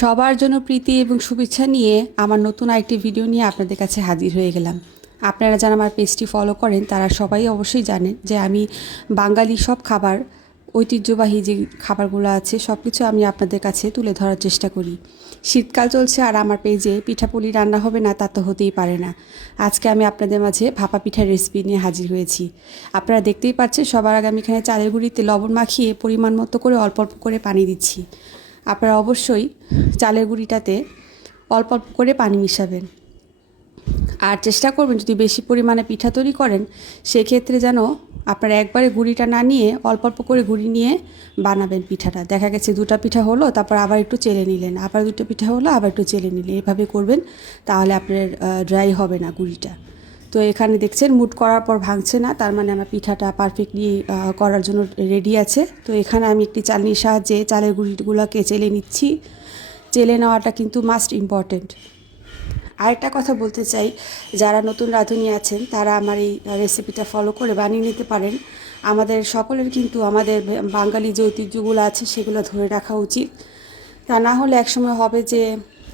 সবার জন্য প্রীতি এবং শুভেচ্ছা নিয়ে আমার নতুন আরেকটি ভিডিও নিয়ে আপনাদের কাছে হাজির হয়ে গেলাম। আপনারা যারা আমার পেজটি ফলো করেন, তারা সবাই অবশ্যই জানেন যে আমি বাঙালি সব খাবার, ঐতিহ্যবাহী যে খাবারগুলো আছে সব কিছু আমি আপনাদের কাছে তুলে ধরার চেষ্টা করি। শীতকাল চলছে আর আমার পেজে পিঠাপুলি রান্না হবে না, তা তো হতেই পারে না। আজকে আমি আপনাদের মাঝে ভাপা পিঠার রেসিপি নিয়ে হাজির হয়েছি। আপনারা দেখতেই পাচ্ছেন, সবার আগে আমি এখানে চালের গুঁড়িতে লবণ মাখিয়ে পরিমাণ মতো করে অল্প অল্প করে পানি দিচ্ছি। আপনারা অবশ্যই চালের গুঁড়িটাতে অল্প অল্প করে পানি মিশাবেন। আর চেষ্টা করবেন যদি বেশি পরিমাণে পিঠা তৈরি করেন, সেক্ষেত্রে যেন আপনারা একবারে গুঁড়িটা না নিয়ে অল্প অল্প করে গুঁড়ি নিয়ে বানাবেন পিঠাটা। দেখা গেছে দুটো পিঠা হলো, তারপর আবার একটু চেলে নিলেন। আবার দুটো পিঠা হলো, আবার একটু চেলে নিলেন। এভাবে করবেন, তাহলে আপনার ড্রাই হবে না গুঁড়িটা। তো এখানে দেখছেন, মুট করার পর ভাঙছে না, তার মানে আমার পিঠাটা পারফেক্টলি করার জন্য রেডি আছে। তো এখানে আমি একটি চালনির সাহায্যে চালের গুঁড়িগুলোকে চেলে নিচ্ছি। চেলে নেওয়াটা কিন্তু মাস্ট ইম্পর্ট্যান্ট আরেকটা কথা বলতে চাই, যারা নতুন রাঁধুনি আছেন, তারা আমার এই রেসিপিটা ফলো করে বানিয়ে নিতে পারেন। আমাদের সকলের কিন্তু, আমাদের বাঙালি যে ঐতিহ্যগুলো আছে, সেগুলো ধরে রাখা উচিত। তা না হলে একসময় হবে যে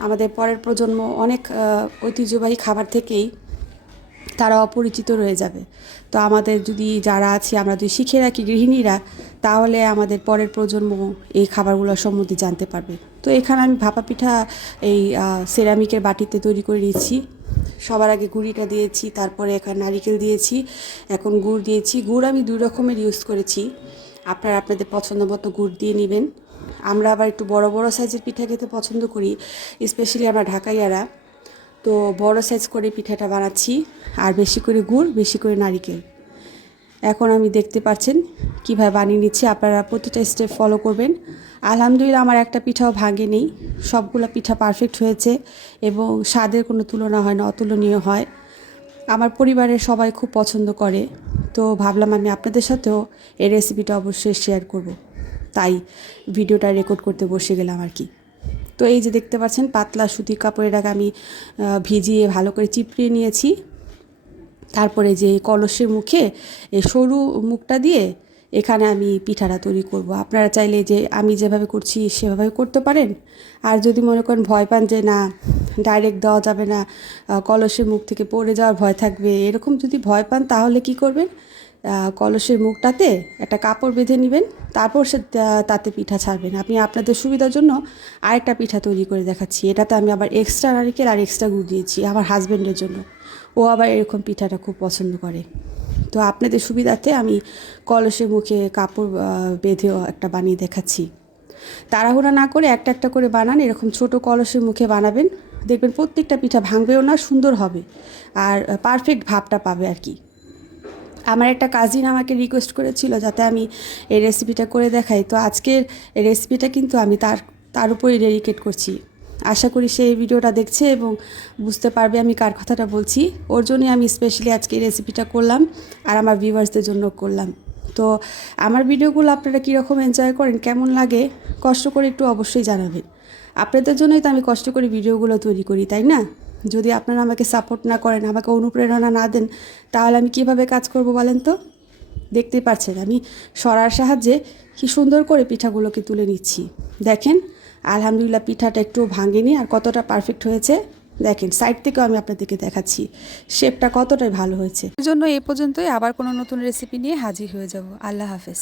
আমাদের পরের প্রজন্ম অনেক ঐতিহ্যবাহী খাবার থেকেই তারা অপরিচিত রয়ে যাবে। তো আমাদের যদি যারা আছি, আমরা যদি শিখে রাখি গৃহিণীরা, তাহলে আমাদের পরের প্রজন্ম এই খাবারগুলো সম্বন্ধে জানতে পারবে। তো এখানে আমি ভাপা পিঠা এই সেরামিকের বাটিতে তৈরি করে নিয়েছি। সবার আগে গুঁড়িটা দিয়েছি, তারপরে এখানে নারিকেল দিয়েছি, এখন গুড় দিয়েছি। গুড় আমি দুই রকমের ইউজ করেছি। আপনারা আপনাদের পছন্দ মতো গুড় দিয়ে নেবেন। আমরা আবার একটু বড় বড় সাইজের পিঠা খেতে পছন্দ করি স্পেশালি আমরা ঢাকাইয়ারা। তো বড় সাইজ করে পিঠাটা বানাচ্ছি, আর বেশি করে গুড়, বেশি করে নারিকেল। এখন আমি দেখতে পাচ্ছেন কীভাবে বানিয়ে নিচ্ছি, আপনারা প্রতিটা স্টেপ ফলো করবেন। আলহামদুলিল্লাহ আমার একটা পিঠাও ভাঙে নেই সবগুলো পিঠা পারফেক্ট হয়েছে এবং স্বাদের কোনো তুলনা হয় না, অতুলনীয় হয়। আমার পরিবারের সবাই খুব পছন্দ করে, তো ভাবলাম আমি আপনাদের সাথেও এই রেসিপিটা অবশ্যই শেয়ার করব। তাই ভিডিওটা রেকর্ড করতে বসে গেলাম আর কি। তো এই যে দেখতে পাচ্ছেন, পাতলা সুতির কাপড়ের আগে আমি ভিজিয়ে ভালো করে চিপড়িয়ে নিয়েছি। তারপরে যে কলসের মুখে সরু মুখটা দিয়ে এখানে আমি পিঠাটা তৈরি করব। আপনারা চাইলে যে আমি যেভাবে করছি সেভাবে করতে পারেন। আর যদি মনে করেন ভয় পান যে না ডাইরেক্ট দেওয়া যাবে না কলসের মুখ থেকে পড়ে যাওয়ার ভয় থাকবে, এরকম যদি ভয় পান তাহলে কি করবেন? কলসের মুখটাতে একটা কাপড় বেঁধে নেবেন, তারপর সে তাতে পিঠা ছাড়বেন। আপনি আপনাদের সুবিধার জন্য আরেকটা পিঠা তৈরি করে দেখাচ্ছি। এটাতে আমি আবার এক্সট্রা নারিকেল আর এক্সট্রা গুড় দিয়েছি আমার হাজব্যান্ডের জন্য। ও আবার এরকম পিঠাটা খুব পছন্দ করে। তো আপনাদের সুবিধার্থে আমি কলসের মুখে কাপড় বেঁধেও একটা বানিয়ে দেখাচ্ছি। তাড়াহুড়া না করে একটা একটা করে বানান, এরকম ছোট কলসের মুখে বানাবেন। দেখবেন প্রত্যেকটা পিঠা ভাঙবেও না, সুন্দর হবে। আর পারফেক্ট ভাবটা পাবে আর কি। আমার একটা কাজিন আমাকে রিকোয়েস্ট করেছিল যাতে আমি এই রেসিপিটা করে দেখাই। তো আজকের এই রেসিপিটা কিন্তু আমি তার তার উপরেই ডেডিকেট করছি। আশা করি সে এই ভিডিওটা দেখছে এবং বুঝতে পারবে আমি কার কথাটা বলছি। ওর জন্যই আমি স্পেশালি আজকে এই রেসিপিটা করলাম আর আমার ভিউয়ার্সদের জন্য করলাম। তো আমার ভিডিওগুলো আপনারা কীরকম এনজয় করেন, কেমন লাগে, কষ্ট করে একটু অবশ্যই জানাবেন। আপনাদের জন্যই তো আমি কষ্ট করে ভিডিওগুলো তৈরি করি, তাই না? যদি আপনারা আমাকে সাপোর্ট না করেন, আমাকে অনুপ্রেরণা না দেন, তাহলে আমি কীভাবে কাজ করব বলেন তো? দেখতেই পাচ্ছেন আমি সরার সাহায্যে কি সুন্দর করে পিঠাগুলোকে তুলে নিচ্ছি। দেখেন, আলহামদুলিল্লাহ পিঠাটা একটু ভাঙেনি আর কতটা পারফেক্ট হয়েছে। দেখেন সাইড থেকেও আমি আপনাদেরকে দেখাচ্ছি শেপটা কতটাই ভালো হয়েছে। জন্য এ পর্যন্তই, আবার কোনো নতুন রেসিপি নিয়ে হাজির হয়ে যাব। আল্লাহ হাফেজ।